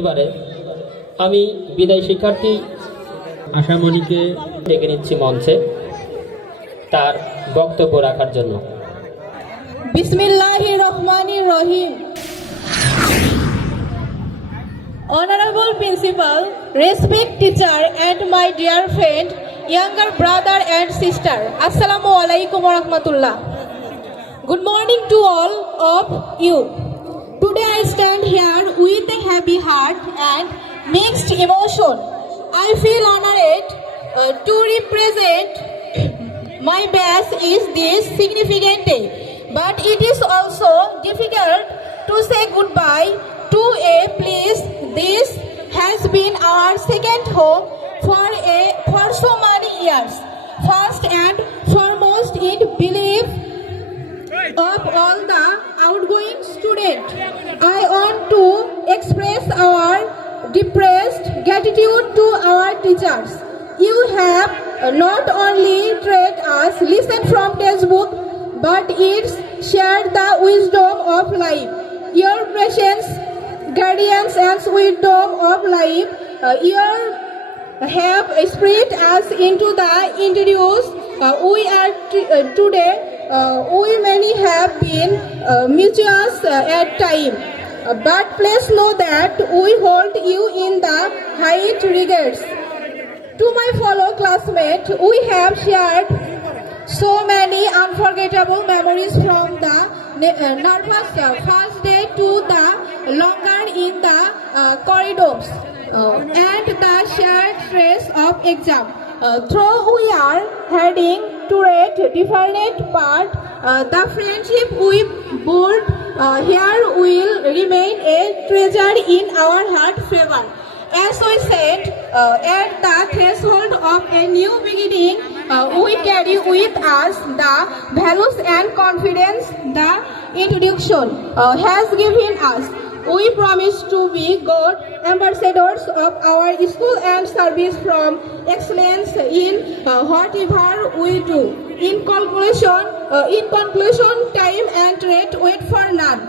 এবারে আমি বিদায় শিক্ষার্থী আশামণিকে ডেকে নিচ্ছি মঞ্চে তার বক্তব্য রাখার জন্য। বিসমিল্লাহির রহমানির রহিম। Honorable Principal, respect teacher and my dear friend, younger brother and sister. Assalamu alaikum wa rahmatullah. Good morning to all of you. Today I stand here with a heavy heart and mixed emotion. I feel honored to represent my batch is this significant day, but it is also difficult to say goodbye to a place. This has been our second home for so many years. First and foremost, in belief of all the outgoing students, I want to express our deepest gratitude to our teachers. You have not only taught us listen from textbook, but it's shared the wisdom of life. Your presence, guardians and wisdom of life, you have spirit us into the introduce. We are today. We many have been mutuals at time, but please know that we hold you in the highest regards. To my fellow classmates, we have shared so many unforgettable memories from the nervous first day to the longer in the corridors and the shared stress of exam. Though we are heading to a different path, the friendship we built here will remain a treasure in our heart forever. As we said, at the threshold of a new beginning, we carry with us the values and confidence the introduction has given us. We promise to be good ambassadors of our school and service from excellence in whatever we do. In conclusion, time and rate wait for none.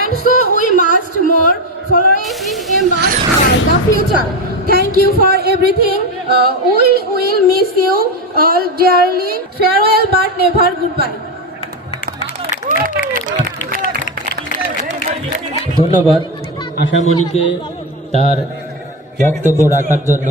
And so we must more flourishing in the future. Thank you for everything. We will miss you all dearly. Farewell but never goodbye. ধন্যবাদ আশামণিকে তার বক্তব্য রাখার জন্য।